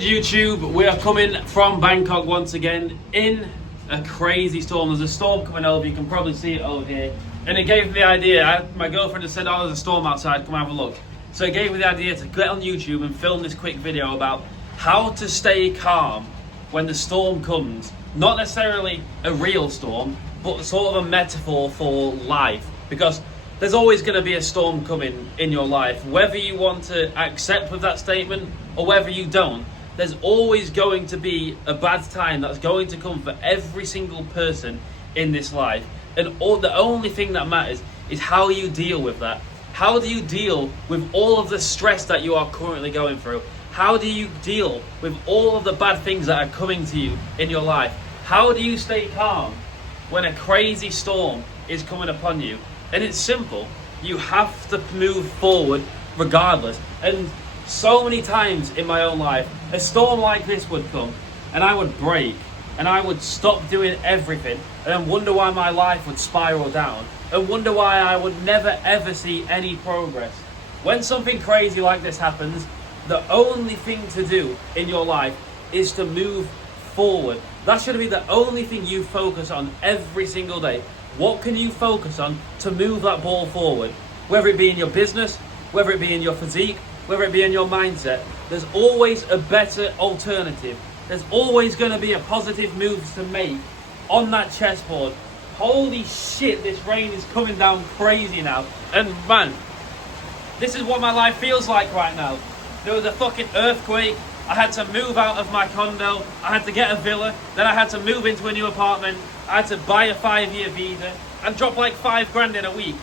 YouTube, we are coming from Bangkok once again in a crazy storm. There's a storm coming over, you can probably see it over here. And it gave me the idea, my girlfriend just said, oh, there's a storm outside, come have a look. So it gave me the idea to get on YouTube and film this quick video about how to stay calm when the storm comes. Not necessarily a real storm, but sort of a metaphor for life. Because there's always going to be a storm coming in your life. Whether you want to accept with that statement or whether you don't, there's always going to be a bad time that's going to come for every single person in this life. And the only thing that matters is how you deal with that. How do you deal with all of the stress that you are currently going through? How do you deal with all of the bad things that are coming to you in your life? How do you stay calm when a crazy storm is coming upon you? And it's simple. You have to move forward regardless. And so many times in my own life, a storm like this would come and I would break and I would stop doing everything and then wonder why my life would spiral down and wonder why I would never ever see any progress. When something crazy like this happens, the only thing to do in your life is to move forward. That should be the only thing you focus on every single day. What can you focus on to move that ball forward? Whether it be in your business, whether it be in your physique, whether it be in your mindset, there's always a better alternative. There's always going to be a positive move to make on that chessboard. Holy shit, this rain is coming down crazy now. And man, this is what my life feels like right now. There was a fucking earthquake. I had to move out of my condo. I had to get a villa. Then I had to move into a new apartment. I had to buy a 5-year visa and drop like $5,000 in a week.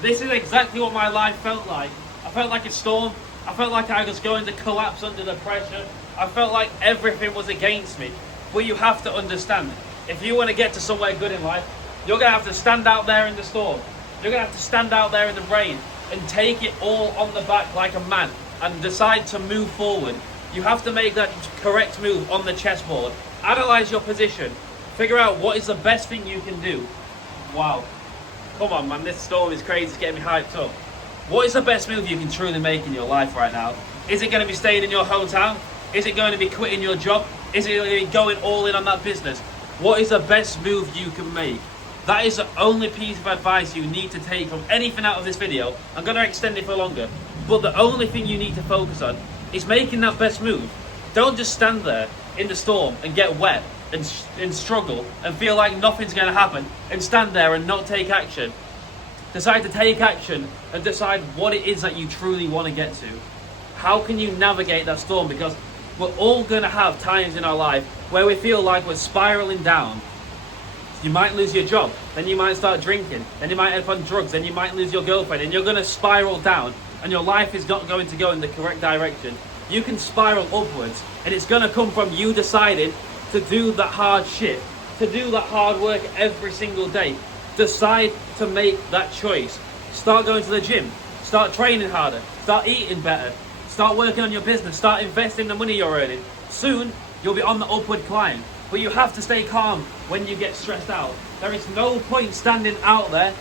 This is exactly what my life felt like. I felt like a storm. I felt like I was going to collapse under the pressure. I felt like everything was against me. But you have to understand, if you want to get to somewhere good in life, you're going to have to stand out there in the storm. You're going to have to stand out there in the rain and take it all on the back like a man and decide to move forward. You have to make that correct move on the chessboard. Analyze your position. Figure out what is the best thing you can do. Wow. Come on, man. This storm is crazy. It's getting me hyped up. What is the best move you can truly make in your life right now? Is it going to be staying in your hometown? Is it going to be quitting your job? Is it going to be going all in on that business? What is the best move you can make? That is the only piece of advice you need to take from anything out of this video. I'm going to extend it for longer. But the only thing you need to focus on is making that best move. Don't just stand there in the storm and get wet and struggle and feel like nothing's going to happen and stand there and not take action. Decide to take action and decide what it is that you truly want to get to. How can you navigate that storm? Because we're all going to have times in our life where we feel like we're spiraling down. You might lose your job, then you might start drinking, then you might end up on drugs, then you might lose your girlfriend, and you're going to spiral down, and your life is not going to go in the correct direction. You can spiral upwards, and it's going to come from you deciding to do that hard shit, to do that hard work every single day. Decide to make that choice. Start going to the gym, start training harder, start eating better, start working on your business, start investing the money you're earning. Soon, you'll be on the upward climb. But you have to stay calm when you get stressed out. There is no point standing out there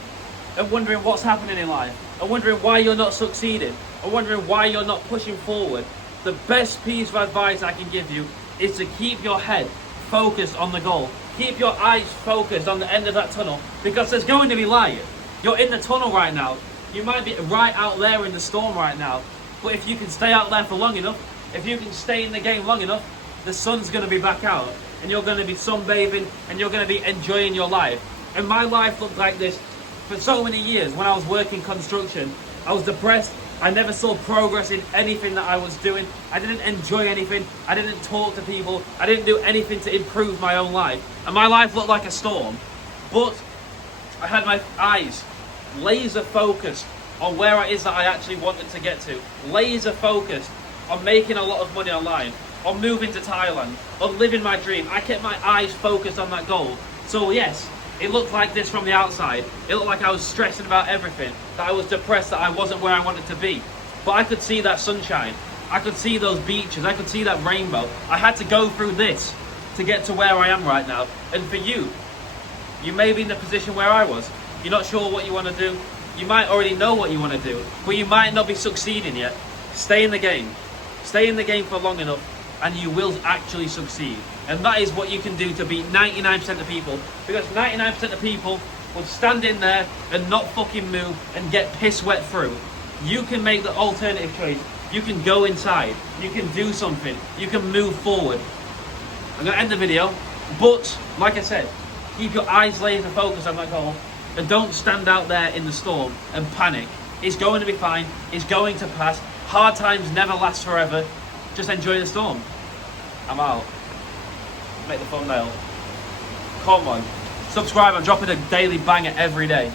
and wondering what's happening in life, and wondering why you're not succeeding, and wondering why you're not pushing forward. The best piece of advice I can give you is to keep your head focused on the goal. Keep your eyes focused on the end of that tunnel, because there's going to be light. You're in the tunnel right now. You might be right out there in the storm right now, but if you can stay out there for long enough, if you can stay in the game long enough, the sun's going to be back out, and you're going to be sunbathing, and you're going to be enjoying your life. And my life looked like this for so many years. When I was working construction, I was depressed. I never saw progress in anything that I was doing. I didn't enjoy anything. I didn't talk to people. I didn't do anything to improve my own life. And my life looked like a storm. But I had my eyes laser focused on where it is that I actually wanted to get to. Laser focused on making a lot of money online, on moving to Thailand, on living my dream. I kept my eyes focused on that goal. So yes, it looked like this from the outside. It looked like I was stressing about everything, that I was depressed, that I wasn't where I wanted to be. But I could see that sunshine. I could see those beaches. I could see that rainbow. I had to go through this to get to where I am right now. And for you, you may be in the position where I was. You're not sure what you want to do. You might already know what you want to do, but you might not be succeeding yet. Stay in the game. Stay in the game for long enough and you will actually succeed. And that is what you can do to beat 99% of people, because 99% of people will stand in there and not fucking move and get piss wet through. You can make the alternative choice. You can go inside. You can do something. You can move forward. I'm going to end the video, but like I said, keep your eyes laser focused on that goal and don't stand out there in the storm and panic. It's going to be fine. It's going to pass. Hard times never last forever. Just enjoy the storm. I'm out. Make the thumbnail. Come on. Subscribe. I'm dropping a daily banger every day.